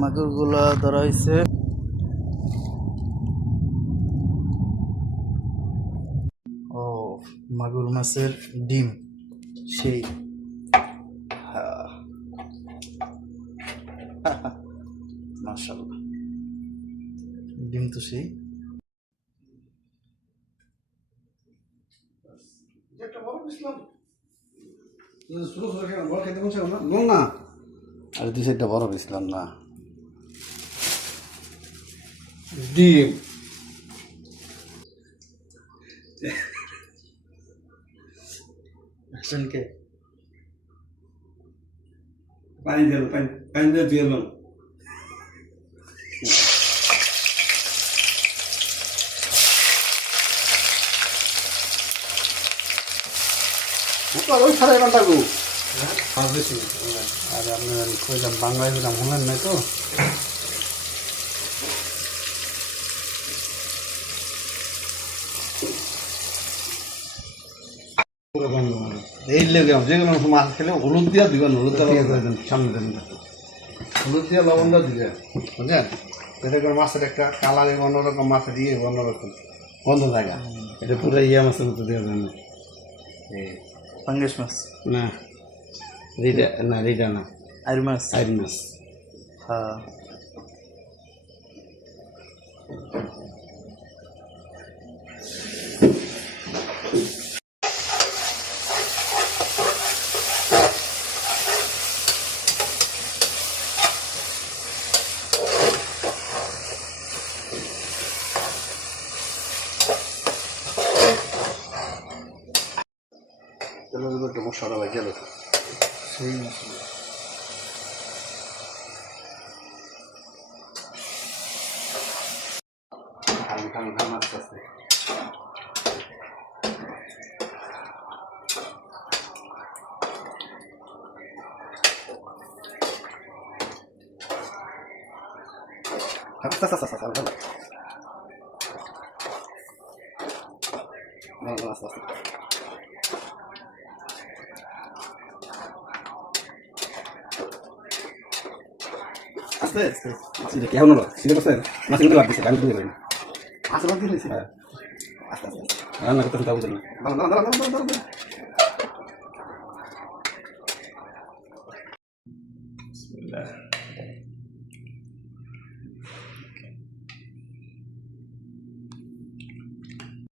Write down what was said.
মাগুরগুলা ধরা হয়েছে। ও মাগুর মাছের ডিম সেই মাশাআল্লাহ, ডিম তো সেই। আর দুই সাইডটা বড় বেছিলাম না ডিম হাসানকে পানি দিল পানি দিয়ে দিয়ে এলাম ওই ছাড়াই বান্ধাগু বেশি আর আপনার কইলাম বাংলায় কইলাম শুনেন নাই তো এই লেগে যে কোনো মাছ খেলে হলুদ দিয়া দিবেন, হলুদ দিয়া করে দেন সামনে দেন, হলুদ দিয়া লবণ দিয়া দিবেন বুঝলেন। এটা করে মাছের একটা কালার অন্যরকম, মাছ দিয়ে অন্যরকম বন্ধ জায়গা, এটা পুরো ইয়া মাছের মতো দিয়ে দেন। পাঙ্গাস মাছ না রিডা না, রিডা না, আর মাছ আইর মাছ। হ্যাঁ একটু মশলা ভাই গেল সেই আস্তে আস্তে আস্তে আস্তে আস্তে আস্তে আস্তে আস্তে কেমন হলো সিলে বসেন মাছ কিন্তু লাগছে, আমি বুঝতে পারিনি আস্তে বাদ দিয়েছি। হ্যাঁ আস্তে আস্তে রান্না করতে তা বুঝলেন না।